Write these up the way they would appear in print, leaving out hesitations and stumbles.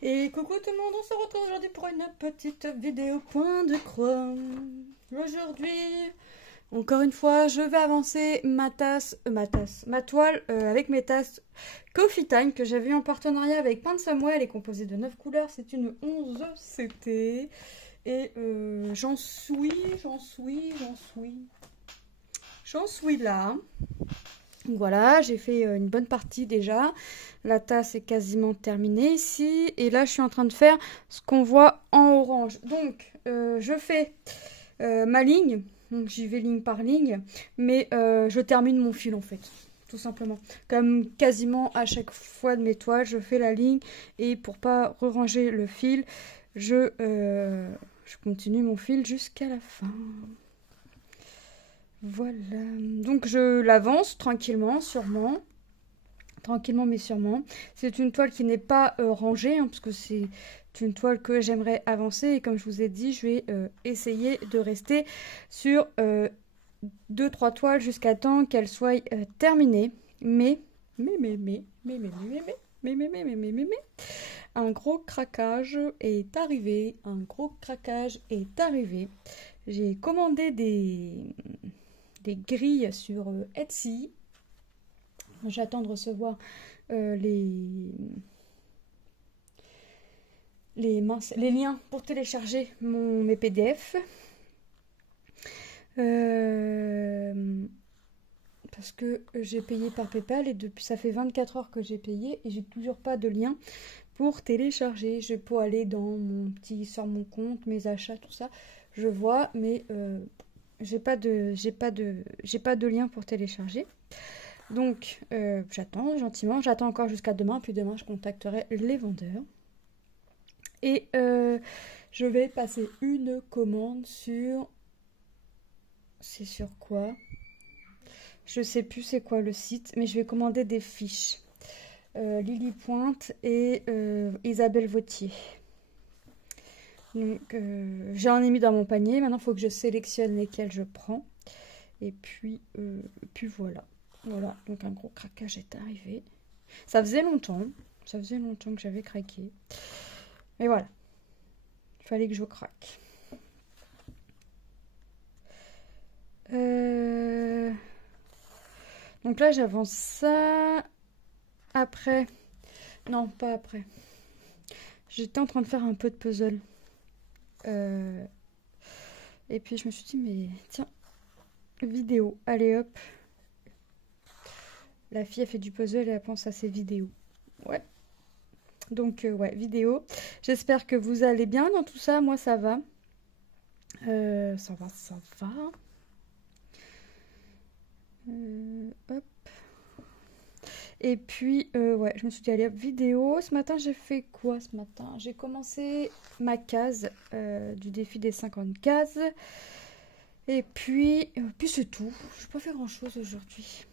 Et coucou tout le monde, on se retrouve aujourd'hui pour une petite vidéo point de croix. Aujourd'hui, encore une fois, je vais avancer ma toile avec mes tasses Coffee Time que j'avais eu en partenariat avec Paint Somewhere. Elle est composée de 9 couleurs, c'est une 11 CT. Et j'en suis là. Voilà, j'ai fait une bonne partie déjà. La tasse est quasiment terminée ici. Et là, je suis en train de faire ce qu'on voit en orange. Donc, je fais ma ligne. Donc, j'y vais ligne par ligne. Mais je termine mon fil en fait. Tout simplement. Comme quasiment à chaque fois de mes toiles, je fais la ligne. Et pour pas ranger le fil, je continue mon fil jusqu'à la fin. Voilà, donc je l'avance tranquillement, sûrement. Tranquillement mais sûrement. C'est une toile qui n'est pas rangée, parce que c'est une toile que j'aimerais avancer. Et comme je vous ai dit, je vais essayer de rester sur 2-3 toiles jusqu'à temps qu'elles soient terminées. Mais, un gros craquage est arrivé. Un gros craquage est arrivé. J'ai commandé des grilles sur Etsy. J'attends de recevoir les liens pour télécharger mes PDF. Parce que j'ai payé par PayPal et depuis ça fait 24 heures que j'ai payé et j'ai toujours pas de lien pour télécharger. Je peux aller dans sur mon compte, mes achats, tout ça. Je vois, mais j'ai pas de lien pour télécharger. Donc j'attends gentiment, j'attends encore jusqu'à demain, puis demain je contacterai les vendeurs. Et je vais passer une commande sur... C'est sur quoi? Je sais plus c'est quoi le site, mais je vais commander des fiches. Lily Pointe et Isabelle Vautier. Donc j'en ai mis dans mon panier, maintenant il faut que je sélectionne lesquels je prends. Et puis voilà. Voilà, donc un gros craquage est arrivé. Ça faisait longtemps que j'avais craqué. Mais voilà, il fallait que je craque. Donc là, j'avance ça. Après, non, pas après. J'étais en train de faire un peu de puzzle. Et puis je me suis dit, mais tiens, vidéo, allez hop. La fille a fait du puzzle et elle pense à ses vidéos. Ouais. Donc, ouais, vidéo. J'espère que vous allez bien dans tout ça. Moi, ça va. Ça va. Hop. Et puis, ouais, je me suis dit, allez hop, vidéo. Ce matin, j'ai fait quoi ce matin? J'ai commencé ma case du défi des 50 cases. Et puis c'est tout. Je n'ai pas fait grand-chose aujourd'hui.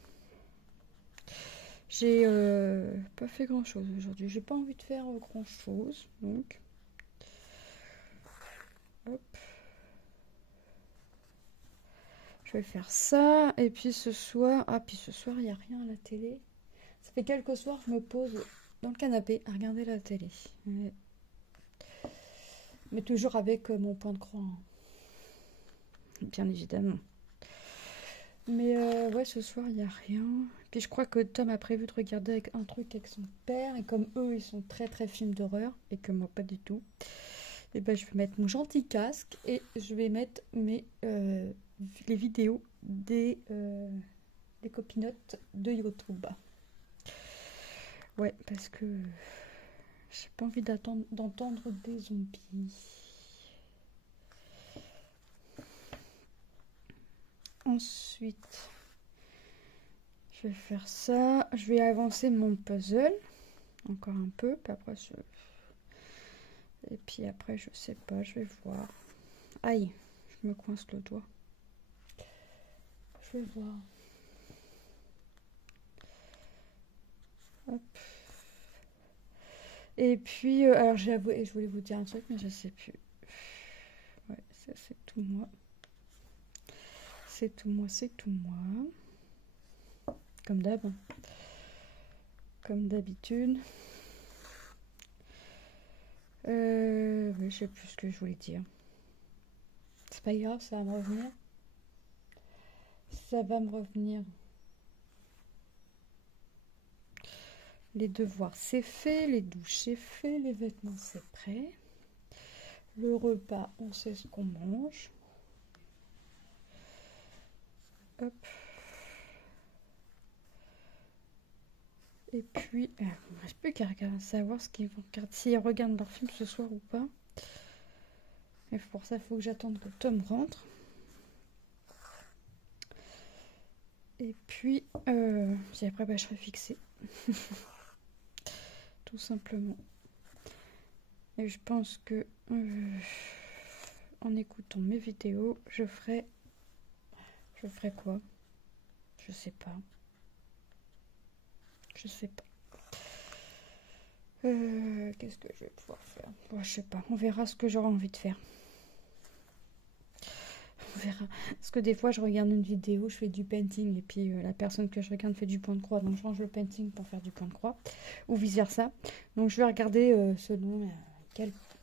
J'ai pas fait grand-chose aujourd'hui. J'ai pas envie de faire grand-chose. Donc, hop. Je vais faire ça. Et puis ce soir... Ah, puis ce soir, il n'y a rien à la télé. Ça fait quelques soirs que je me pose dans le canapé à regarder la télé. Ouais. Mais toujours avec mon point de croix. Hein. Bien évidemment. Mais ouais, ce soir, il n'y a rien. Puis je crois que Tom a prévu de regarder un truc avec son père. Et comme eux, ils sont très très films d'horreur. Et que moi, pas du tout. Et ben, je vais mettre mon gentil casque. Et je vais mettre les vidéos des copinotes de YouTube. Ouais, parce que j'ai pas envie d'entendre des zombies. Ensuite, je vais faire ça. Je vais avancer mon puzzle. Encore un peu. Puis après, et puis après, je sais pas. Je vais voir. Aïe, je me coince le doigt. Je vais voir. Hop. Et puis, alors je voulais vous dire un truc, mais je sais plus. Ouais, ça c'est tout moi. C'est tout moi. Comme d'hab. Comme d'habitude. Oui, je sais plus ce que je voulais dire. C'est pas grave, ça va me revenir. Ça va me revenir. Les devoirs, c'est fait. Les douches, c'est fait. Les vêtements, c'est prêt. Le repas, on sait ce qu'on mange. Hop. Et puis, il ne reste plus qu'à savoir ce qu'ils vont regarder, s'ils regardent leur film ce soir ou pas. Et pour ça, il faut que j'attende que Tom rentre. Et puis après, bah, je serai fixée. Tout simplement. Et je pense que en écoutant mes vidéos, je ferai quoi? Je sais pas. Je sais pas. Qu'est-ce que je vais pouvoir faire? Bon, je sais pas. On verra ce que j'aurai envie de faire. On verra. Parce que des fois, je regarde une vidéo, je fais du painting, et puis la personne que je regarde fait du point de croix, donc je change le painting pour faire du point de croix, ou vice versa. Donc je vais regarder selon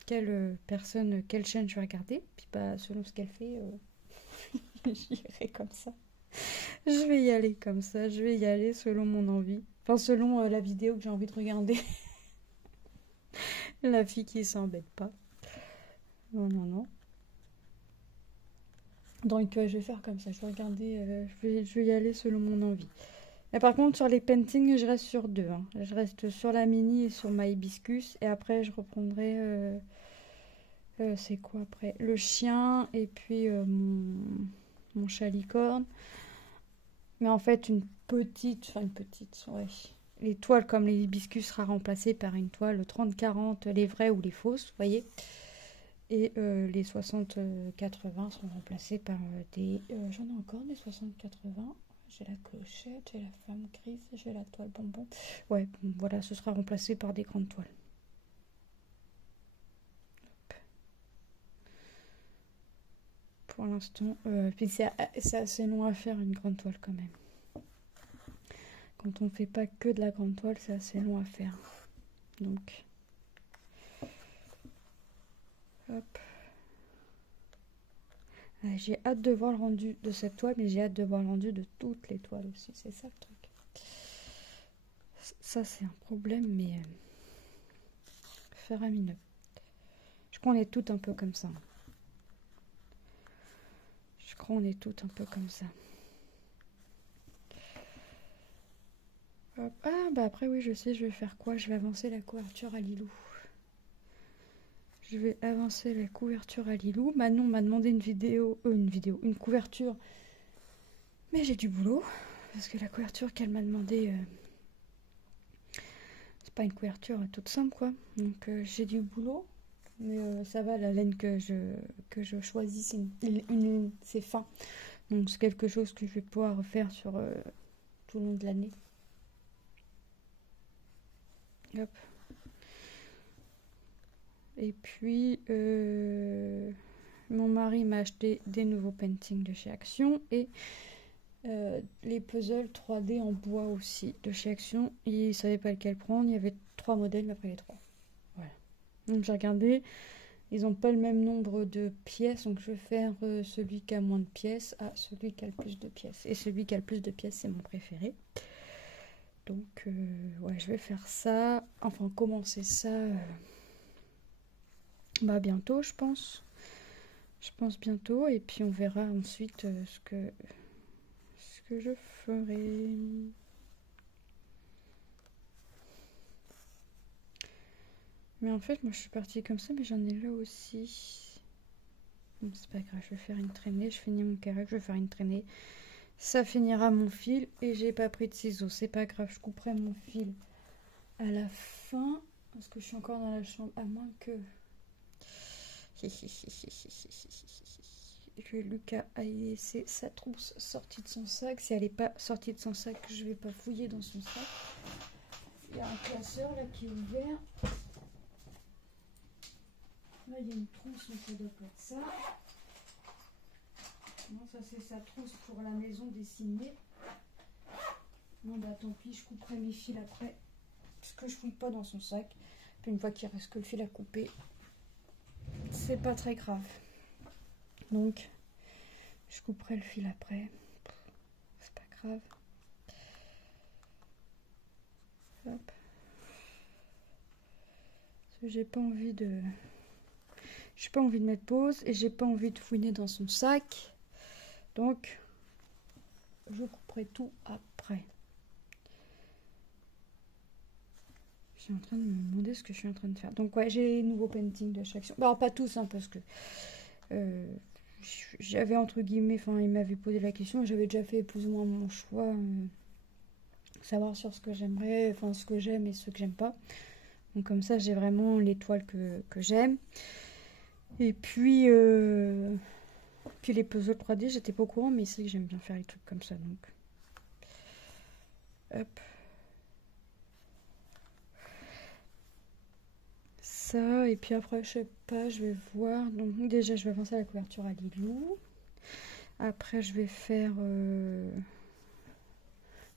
quelle personne, quelle chaîne je vais regarder, puis bah, selon ce qu'elle fait, j'irai comme ça. Je vais y aller comme ça, je vais y aller selon mon envie. Enfin, selon la vidéo que j'ai envie de regarder. La fille qui s'embête pas. Non, non, non. Donc je vais faire comme ça, je vais regarder, je vais y aller selon mon envie. Et par contre sur les paintings, je reste sur deux. Hein. Je reste sur la mini et sur ma hibiscus. Et après je reprendrai, c'est quoi après? Le chien et puis mon chat licorne. Mais en fait une petite, ouais. Les toiles comme les hibiscus sera remplacée par une toile 30-40, les vraies ou les fausses, vous voyez. Et les 60-80 seront remplacés par des... J'en ai encore des 60-80. J'ai la clochette, j'ai la femme grise, j'ai la toile bonbon. Ouais, bon, voilà, ce sera remplacé par des grandes toiles. Hop. Pour l'instant, puis c'est assez long à faire une grande toile quand même. Quand on fait pas que de la grande toile, c'est assez long à faire. Donc... Hop. J'ai hâte de voir le rendu de cette toile, mais j'ai hâte de voir le rendu de toutes les toiles aussi. C'est ça le truc. Ça, c'est un problème, mais faramineux. Je crois qu'on est toutes un peu comme ça. Je crois qu'on est toutes un peu comme ça. Hop. Ah, bah après, oui, je sais, je vais faire quoi? Je vais avancer la couverture à Lilou. Je vais avancer la couverture à Lilou. Manon m'a demandé une couverture. Mais j'ai du boulot. Parce que la couverture qu'elle m'a demandé, c'est pas une couverture toute simple, quoi. Donc j'ai du boulot. Mais ça va, la laine que je choisis, c'est fin. Donc c'est quelque chose que je vais pouvoir faire sur tout le long de l'année. Hop. Et puis, mon mari m'a acheté des nouveaux paintings de chez Action et les puzzles 3D en bois aussi de chez Action. Il ne savait pas lequel prendre, il y avait 3 modèles, d'après les 3. Voilà. Donc j'ai regardé, ils n'ont pas le même nombre de pièces, donc je vais faire celui qui a moins de pièces à celui qui a le plus de pièces. Et celui qui a le plus de pièces, c'est mon préféré. Donc, ouais, je vais faire ça, enfin commencer ça... Bah bientôt, je pense. Je pense bientôt. Et puis on verra ensuite ce que je ferai. Mais en fait, moi je suis partie comme ça, mais j'en ai là aussi. Bon, c'est pas grave, je vais faire une traînée. Je finis mon carré, je vais faire une traînée. Ça finira mon fil et j'ai pas pris de ciseaux. C'est pas grave, je couperai mon fil à la fin. Parce que je suis encore dans la chambre. À moins que... Lucas a laissé sa trousse sortie de son sac. Si elle n'est pas sortie de son sac, je vais pas fouiller dans son sac. Il y a un classeur là qui est ouvert. Là il y a une trousse, donc ça doit pas être ça. Non, ça c'est sa trousse pour la maison dessinée. Non bah tant pis, je couperai mes fils après. Parce que je fouille pas dans son sac. Puis une fois qu'il reste que le fil à couper, c'est pas très grave. Donc, je couperai le fil après. C'est pas grave. Hop. Parce que j'ai pas envie de mettre pause et j'ai pas envie de fouiner dans son sac. Donc, je couperai tout après. Je suis en train de me demander ce que je suis en train de faire. Donc ouais, j'ai les nouveaux paintings de chaque... Bon, alors, pas tous, hein, parce que j'avais entre guillemets... Enfin, il m'avait posé la question, j'avais déjà fait plus ou moins mon choix. Savoir sur ce que j'aimerais, enfin ce que j'aime et ce que j'aime pas. Donc comme ça, j'ai vraiment les toiles que j'aime. Et puis les puzzles 3D, j'étais pas au courant, mais c'est que j'aime bien faire les trucs comme ça. Donc, hop. Ça, et puis après, je sais pas, je vais voir. Donc déjà, je vais avancer la couverture à Lilou. Après, je vais faire...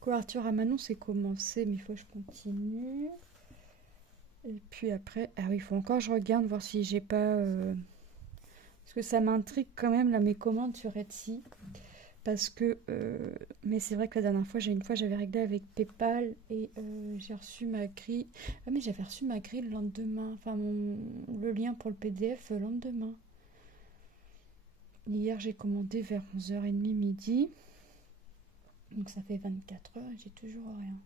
couverture à Manon, c'est commencé, mais il faut que je continue. Et puis après... Ah oui, il faut encore que je regarde, voir si j'ai pas... Parce que ça m'intrigue quand même, là, mes commandes sur Etsy. Parce que... mais c'est vrai que la dernière fois, j'avais réglé avec PayPal et j'ai reçu ma grille... Ah mais j'avais reçu ma grille le lendemain. Enfin, le lien pour le PDF le lendemain. Hier, j'ai commandé vers 11h30 midi. Donc ça fait 24 heures et j'ai toujours rien.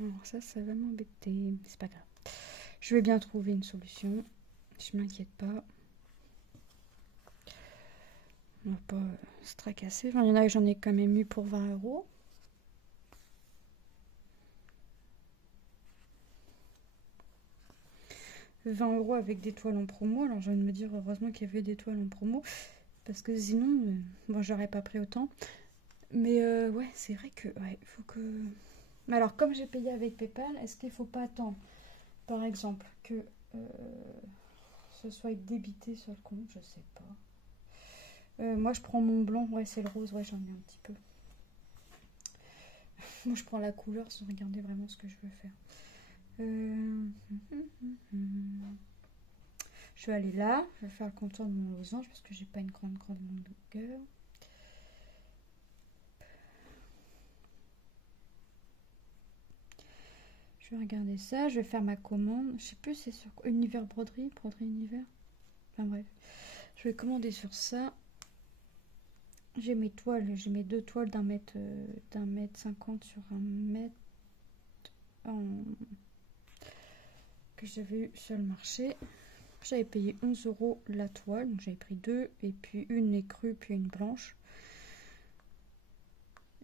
Alors ça va m'embêter. C'est pas grave. Je vais bien trouver une solution. Je m'inquiète pas. On va pas se tracasser. Enfin, il y en a que j'en ai quand même eu pour 20 €. « 20 € avec des toiles en promo. Alors, j'ai envie de me dire, heureusement qu'il y avait des toiles en promo. Parce que sinon, bon, j'aurais pas pris autant. Mais ouais, c'est vrai que... Ouais, il faut que... Mais alors, comme j'ai payé avec PayPal, est-ce qu'il faut pas attendre, par exemple, que ce soit débité sur le compte? Je sais pas. Moi, je prends mon blanc. Ouais, c'est le rose. Ouais, j'en ai un petit peu. Moi, je prends la couleur sans regarder vraiment ce que je veux faire. Je vais aller là. Je vais faire le contour de mon losange parce que j'ai pas une grande longueur. Je vais regarder ça. Je vais faire ma commande. Je sais plus c'est sur quoi. Univers broderie univers. Enfin bref. Je vais commander sur ça. J'ai mes toiles. J'ai mes 2 toiles d'un mètre 50 sur 1 mètre. Que j'avais eu sur le marché. J'avais payé 11 € la toile, donc j'avais pris 2, et puis une écrue, puis une blanche.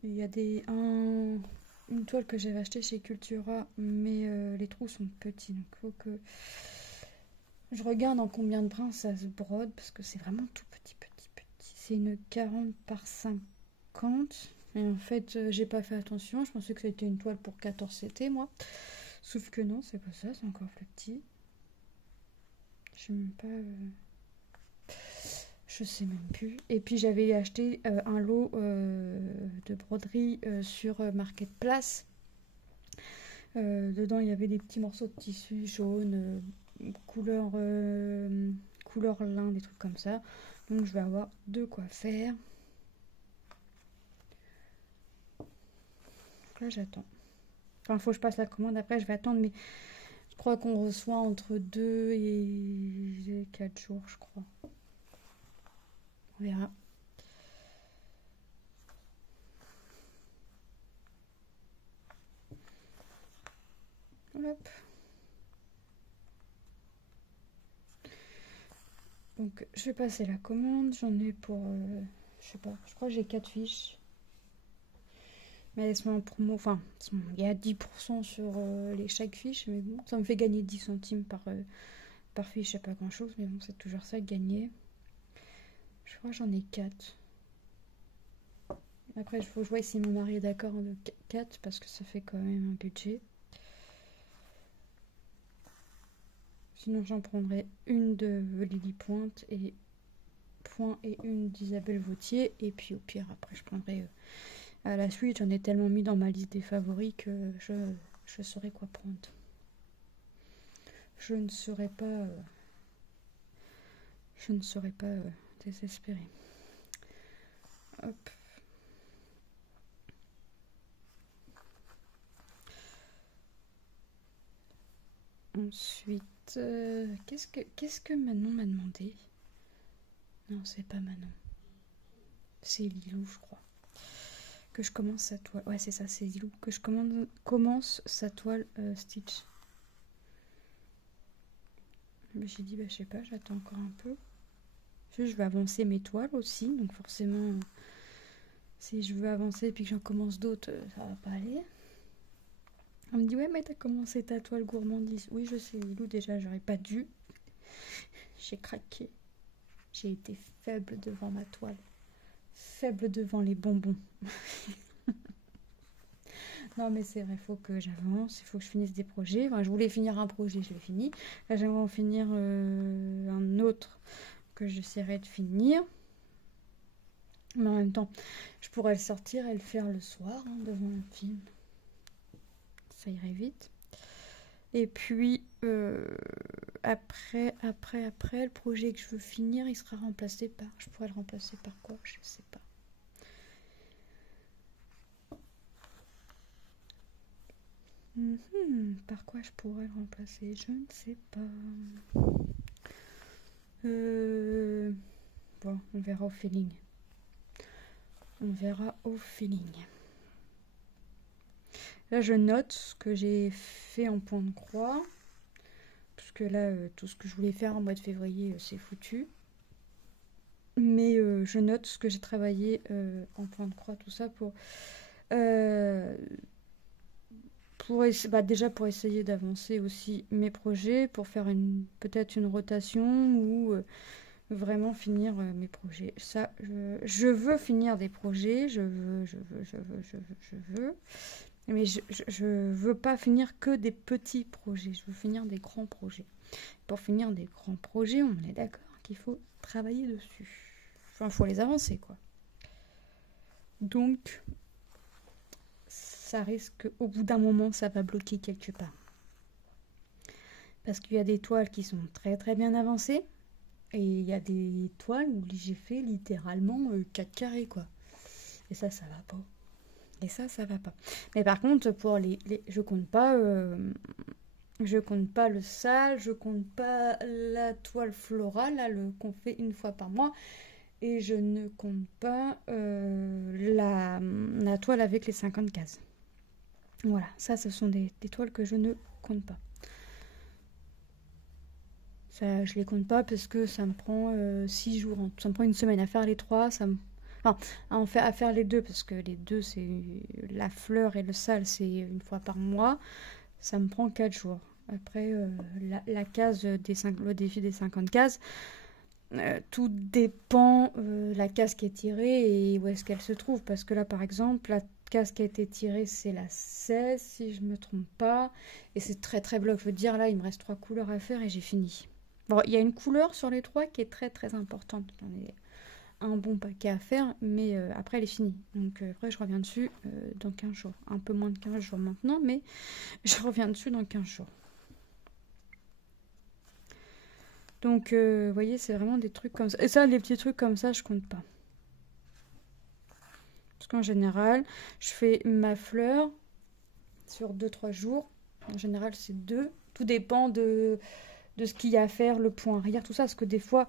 Il y a une toile que j'avais achetée chez Cultura, mais les trous sont petits, donc il faut que je regarde en combien de brins ça se brode, parce que c'est vraiment tout petit. C'est une 40 par 50, et en fait j'ai pas fait attention, je pensais que c'était une toile pour 14 CT moi. Sauf que non, c'est pas ça, c'est encore plus petit. Je sais même pas. Je sais même plus. Et puis j'avais acheté un lot de broderie sur Marketplace. Dedans, il y avait des petits morceaux de tissu jaune, couleur lin, des trucs comme ça. Donc je vais avoir de quoi faire. Donc là, j'attends. Enfin, faut que je passe la commande. Après, je vais attendre, mais je crois qu'on reçoit entre 2 et 4 jours, je crois. On verra. Hop. Donc, je vais passer la commande. J'en ai pour... je sais pas. Je crois que j'ai 4 fiches. Mais elles sont en promo. Enfin, il y a 10% sur chaque fiche. Mais bon, ça me fait gagner 10 centimes par fiche. C'est pas grand chose. Mais bon, c'est toujours ça de gagner. Je crois que j'en ai 4. Après, il faut jouer si mon mari est d'accord de 4 parce que ça fait quand même un budget. Sinon, j'en prendrai une de Lily Pointe et une d'Isabelle Vautier. Et puis au pire, après, je prendrai à la suite. J'en ai tellement mis dans ma liste des favoris que je saurai quoi prendre. Je ne serai pas désespérée. Hop. Ensuite, qu'est-ce que Manon m'a demandé? Non, c'est pas Manon. C'est Lilou, je crois. Que je commence sa toile. Ouais, c'est ça, c'est Lilou. Que je commence sa toile Stitch. J'ai dit, je sais pas, j'attends encore un peu. Je vais avancer mes toiles aussi, donc forcément, si je veux avancer et puis que j'en commence d'autres, ça va pas aller. On me dit, ouais, mais t'as commencé ta toile gourmandise. Oui, je sais, Lilou, déjà, j'aurais pas dû. J'ai craqué. J'ai été faible devant ma toile. Faible devant les bonbons. Non, mais c'est vrai, il faut que j'avance, il faut que je finisse des projets. Enfin, je voulais finir un projet, je l'ai fini. Là, j'aimerais en finir un autre que j'essaierai de finir. Mais en même temps, je pourrais le sortir et le faire le soir devant un film. Ça irait vite. Et puis, après, le projet que je veux finir, il sera remplacé par... Je pourrais le remplacer par quoi? Je sais pas. Par quoi je pourrais le remplacer? Je ne sais pas. Bon, on verra au feeling. On verra au feeling. Là, je note ce que j'ai fait en point de croix. Parce que là, tout ce que je voulais faire en mois de février, c'est foutu. Mais je note ce que j'ai travaillé en point de croix, tout ça pour déjà pour essayer d'avancer aussi mes projets, pour faire peut-être une rotation ou vraiment finir mes projets. Ça, je veux finir des projets, je veux. Mais je veux pas finir que des petits projets, je veux finir des grands projets. Pour finir des grands projets, on est d'accord qu'il faut travailler dessus. Enfin, il faut les avancer, quoi. Donc, ça risque, au bout d'un moment, ça va bloquer quelque part. Parce qu'il y a des toiles qui sont très très bien avancées. Et il y a des toiles où j'ai fait littéralement 4 carrés, quoi. Et ça va pas. Mais par contre, pour je compte pas le sale, je compte pas la toile florale, là, qu'on fait une fois par mois. Et je ne compte pas la toile avec les 50 cases. Voilà, ça, ce sont des toiles que je ne compte pas. Ça, je les compte pas parce que ça me prend 6 jours. Ça me prend une semaine à faire les 3. À faire les 2 parce que les 2, c'est la fleur et le sale, c'est une fois par mois. Ça me prend 4 jours. Après, la case le défi des 50 cases, tout dépend la case qui est tirée et où est-ce qu'elle se trouve. Parce que là, par exemple, la case qui a été tirée, c'est la 16, si je me trompe pas. Et c'est très très bloc. Je veux dire, là, il me reste 3 couleurs à faire et j'ai fini. Bon, il y a une couleur sur les 3 qui est très très importante. J'en ai un bon paquet à faire, mais après elle est finie. Donc après je reviens dessus dans 15 jours. Un peu moins de 15 jours maintenant, mais je reviens dessus dans 15 jours. Donc vous voyez, c'est vraiment des trucs comme ça. Et ça, les petits trucs comme ça, je compte pas. Parce qu'en général, je fais ma fleur sur 2-3 jours. En général, c'est 2. Tout dépend de ce qu'il y a à faire, le point arrière, tout ça. Parce que des fois,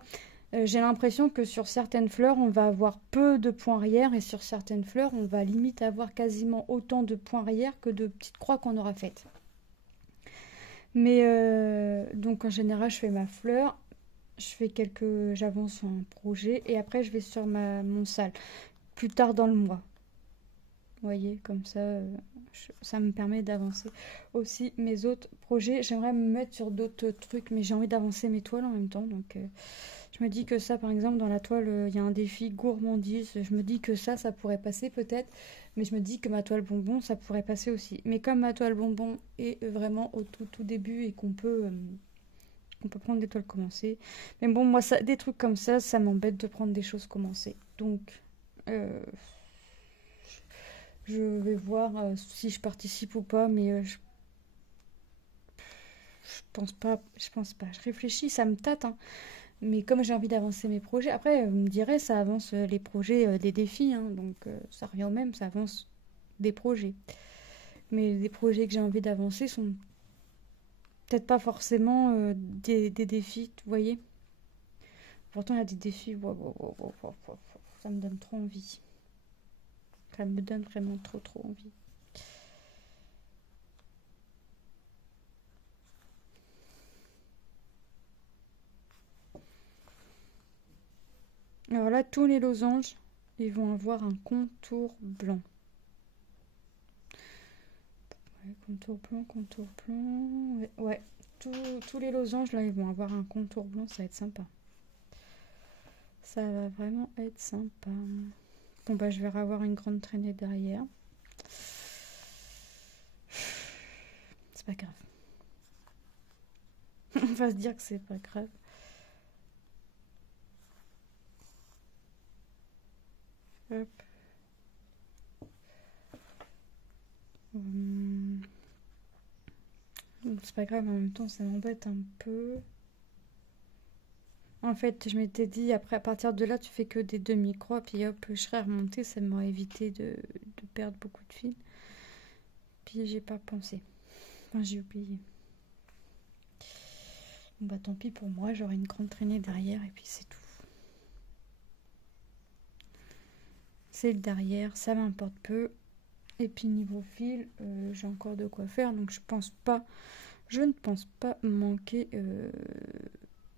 j'ai l'impression que sur certaines fleurs, on va avoir peu de points arrière. Et sur certaines fleurs, on va limite avoir quasiment autant de points arrière que de petites croix qu'on aura faites. Mais donc en général, je fais ma fleur. J'avance sur un projet. Et après, je vais sur mon salle. Plus tard dans le mois. Vous voyez, comme ça, ça me permet d'avancer aussi mes autres projets. J'aimerais me mettre sur d'autres trucs, mais j'ai envie d'avancer mes toiles en même temps. Donc, je me dis que ça, par exemple, dans la toile, il y a un défi gourmandise. Je me dis que ça pourrait passer peut-être. Mais je me dis que ma toile bonbon, ça pourrait passer aussi. Mais comme ma toile bonbon est vraiment au tout début et qu'on peut prendre des toiles commencées. Mais bon, moi, des trucs comme ça m'embête de prendre des choses commencées. Donc... je vais voir si je participe ou pas, mais je pense pas. Je réfléchis, ça me tâte, hein. Mais comme j'ai envie d'avancer mes projets, après, vous me direz, ça avance les projets des défis, hein, donc ça revient au même, ça avance des projets. Mais les projets que j'ai envie d'avancer sont peut-être pas forcément des défis, vous voyez. Pourtant, il y a des défis, ça me donne trop envie. Ça me donne vraiment trop trop envie. Alors là, tous les losanges, ils vont avoir un contour blanc. Ouais, contour blanc, contour blanc. Ouais, ouais. Tous les losanges, là, ils vont avoir un contour blanc, ça va être sympa. Ça va vraiment être sympa. Bon, bah, je vais avoir une grande traînée derrière. C'est pas grave. On va se dire que c'est pas grave. Hop. C'est pas grave, en même temps, ça m'embête un peu. En fait, je m'étais dit, après, à partir de là, tu fais que des demi-croix, puis hop, je serais remontée, ça m'aurait évité de perdre beaucoup de fil. Puis j'ai pas pensé. Enfin, j'ai oublié. Bon, bah tant pis pour moi, j'aurai une grande traînée derrière, et puis c'est tout. C'est le derrière, ça m'importe peu. Et puis niveau fil, j'ai encore de quoi faire, donc je ne pense pas manquer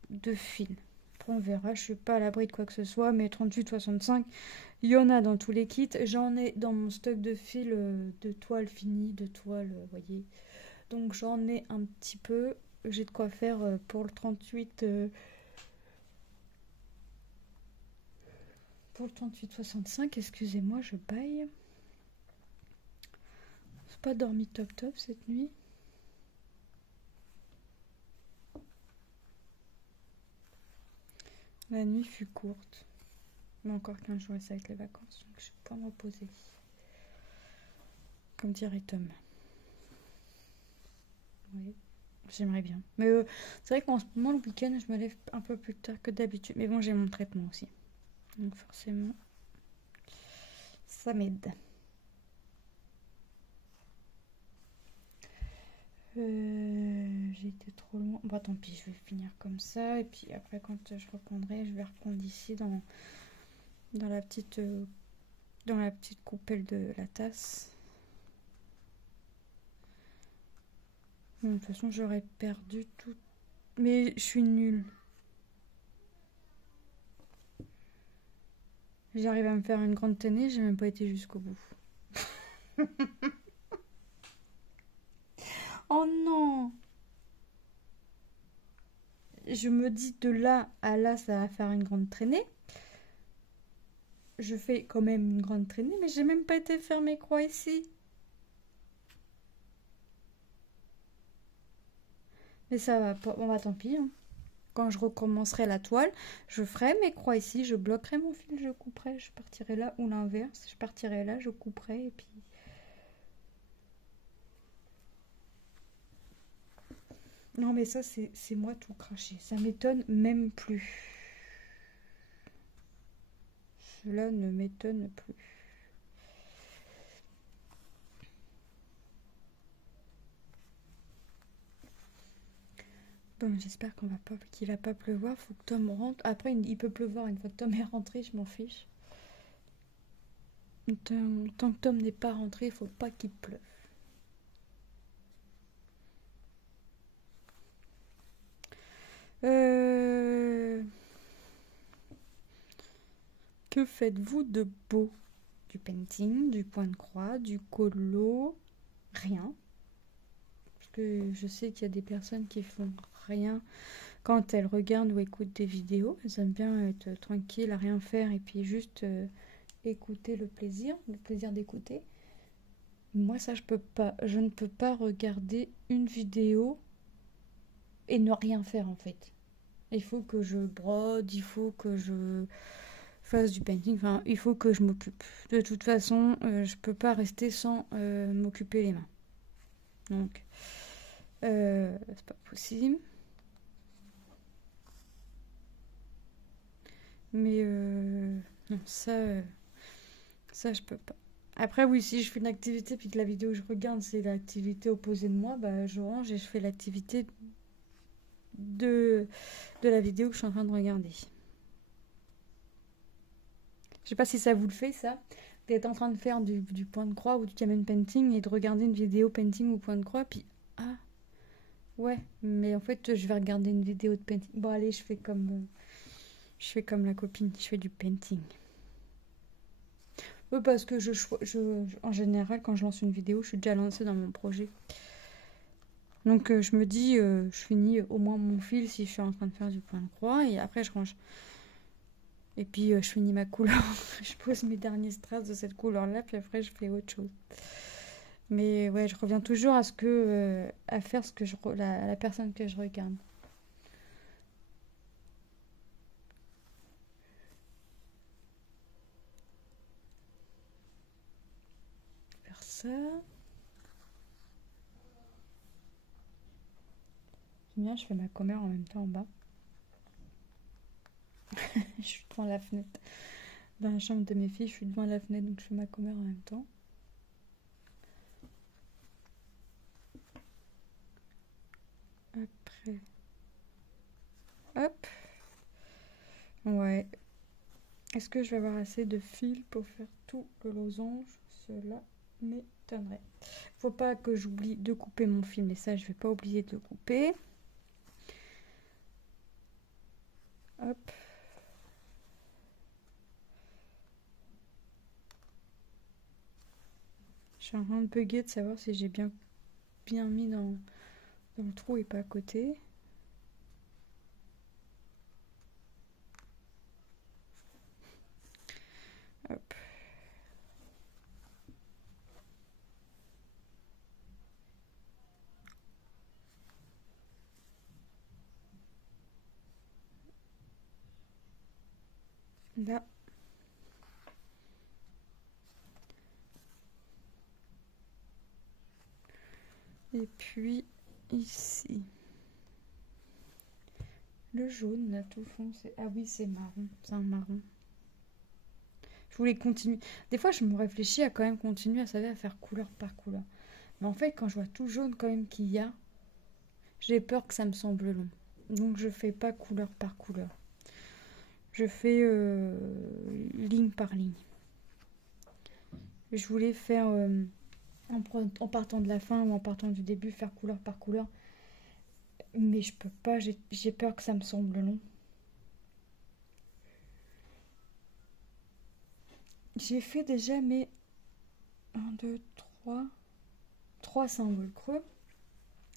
de fil. Après on verra, je suis pas à l'abri de quoi que ce soit, mais 38-65, il y en a dans tous les kits. J'en ai dans mon stock de fil de toile finie, de toile, voyez. Donc j'en ai un petit peu. J'ai de quoi faire pour le 38. Pour le 38-65, excusez-moi, je baille. J'ai pas dormi top top cette nuit. La nuit fut courte. Mais encore 15 jours et ça avec les vacances, donc je vais pas me reposer. Comme dirait Tom. Oui, j'aimerais bien. Mais c'est vrai qu'en ce moment, le week-end, je me lève un peu plus tard que d'habitude. Mais bon, j'ai mon traitement aussi. Donc forcément, ça m'aide. J'ai été trop loin. Bah tant pis, je vais finir comme ça. Et puis après, quand je reprendrai, je vais reprendre ici dans la petite coupelle de la tasse. De toute façon, j'aurais perdu tout. Mais je suis nulle. J'arrive à me faire une grande traînée, j'ai même pas été jusqu'au bout. Oh non! Je me dis de là à là, ça va faire une grande traînée. Je fais quand même une grande traînée, mais j'ai même pas été faire mes croix ici. Mais ça va pas. Bon bah tant pis, hein. Quand je recommencerai la toile, je ferai mes croix ici, je bloquerai mon fil, je couperai, je partirai là, ou l'inverse, je partirai là, je couperai, et puis... Non mais ça, c'est moi tout craché, ça m'étonne même plus. Cela ne m'étonne plus. Bon, j'espère qu'il va pas pleuvoir. Faut que Tom rentre. Après, il peut pleuvoir une fois que Tom est rentré, je m'en fiche. Tant que Tom n'est pas rentré, il faut pas qu'il pleuve. Que faites-vous de beau? Du painting, du point de croix, du colo? Rien. Parce que je sais qu'il y a des personnes qui font rien quand elles regardent ou écoutent des vidéos. Elles aiment bien être tranquilles, à rien faire et puis juste écouter le plaisir d'écouter. Moi, ça, je peux pas. Je ne peux pas regarder une vidéo et ne rien faire en fait. Il faut que je brode, il faut que je fasse du painting, enfin, il faut que je m'occupe. De toute façon, je peux pas rester sans m'occuper les mains. Donc, C'est pas possible. Mais non, ça je peux pas. Après, oui, si je fais une activité puis que la vidéo que je regarde c'est l'activité opposée de moi, bah je range et je fais l'activité de, de la vidéo que je suis en train de regarder. Je sais pas si ça vous le fait, ça. D'être en train de faire du point de croix ou du diamond painting et de regarder une vidéo painting ou point de croix, puis ah, ouais, mais en fait, je vais regarder une vidéo de painting. Bon, allez, je fais comme la copine, je fais du painting. Parce que en général, quand je lance une vidéo, je suis déjà lancée dans mon projet. Donc, je me dis, je finis au moins mon fil si je suis en train de faire du point de croix et après, je range. Et puis, je finis ma couleur. Je pose mes derniers strass de cette couleur-là, puis après, je fais autre chose. Mais ouais, je reviens toujours à faire la personne que je regarde. Faire ça. J'aime bien, je fais ma commère en même temps en bas. Je suis devant la fenêtre. Dans la chambre de mes filles, je suis devant la fenêtre, donc je fais ma commère en même temps. Après. Hop. Ouais. Est-ce que je vais avoir assez de fil pour faire tout le losange? Cela m'étonnerait. Faut pas que j'oublie de couper mon fil, mais ça, je vais pas oublier de le couper. Hop. Je suis en train de bugger de savoir si j'ai bien mis dans le trou et pas à côté. Hop. Là. Et puis ici. Le jaune, là, tout fond, c'est... Ah oui, c'est marron. C'est un marron. Je voulais continuer. Des fois, je me réfléchis à quand même continuer à savoir à faire couleur par couleur. Mais en fait, quand je vois tout jaune quand même qu'il y a, j'ai peur que ça me semble long. Donc, je fais pas couleur par couleur. Je fais ligne par ligne. Je voulais faire, en partant de la fin ou en partant du début, faire couleur par couleur. Mais je peux pas, j'ai peur que ça me semble long. J'ai fait déjà mes 1, 2, 3 symboles creux.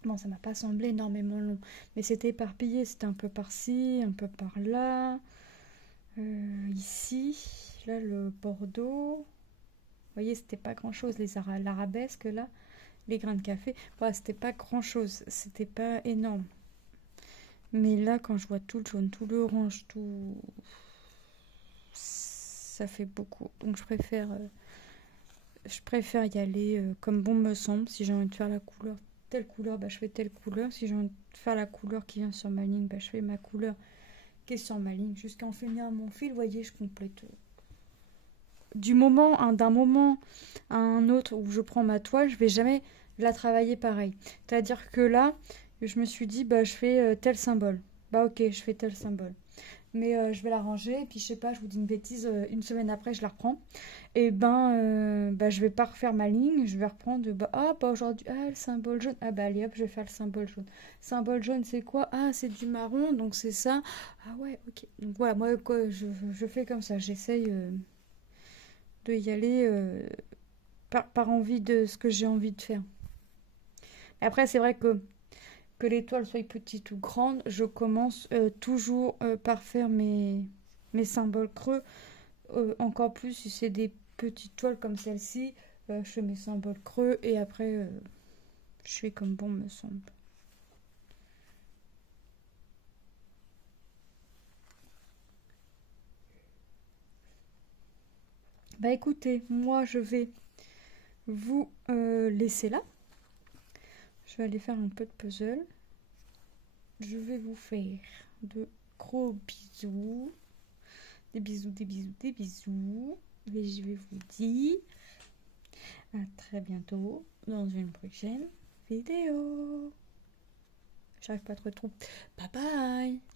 Bon, ça m'a pas semblé énormément long, mais c'était éparpillé, c'était un peu par-ci, un peu par-là. Ici, là le bordeaux. Vous voyez, c'était pas grand-chose, l'arabesque là, les grains de café. Voilà, c'était pas grand-chose, c'était pas énorme. Mais là, quand je vois tout le jaune, tout le orange, tout... Ça fait beaucoup. Donc je préfère y aller comme bon me semble. Si j'ai envie de faire la couleur, telle couleur, bah, je fais telle couleur. Si j'ai envie de faire la couleur qui vient sur ma ligne, bah, je fais ma couleur qui est sur ma ligne. Jusqu'à en finir mon fil, vous voyez, je complète. D'un moment à un autre où je prends ma toile, je vais jamais la travailler pareil. C'est-à-dire que là, je me suis dit, bah, je fais tel symbole. Bah ok, je fais tel symbole. Mais je vais la ranger, et puis je sais pas, je vous dis une bêtise, une semaine après, je la reprends. Et ben, je vais pas refaire ma ligne, je vais reprendre, bah aujourd'hui, le symbole jaune, ah bah allez hop, je vais faire le symbole jaune. Symbole jaune, c'est quoi? Ah, c'est du marron, donc c'est ça. Ah ouais, ok. Donc voilà, moi, quoi, je fais comme ça, j'essaye de y aller par envie de ce que j'ai envie de faire. Après, c'est vrai que l'étoile soit petite ou grande, je commence toujours par faire mes symboles creux. Encore plus si c'est des petites toiles comme celle-ci, je fais mes symboles creux et après je fais comme bon me semble. Bah écoutez, moi je vais vous laisser là. Je vais aller faire un peu de puzzle. Je vais vous faire de gros bisous. Des bisous, des bisous, des bisous. Et je vais vous dire à très bientôt dans une prochaine vidéo. J'arrive pas trop. Bye bye.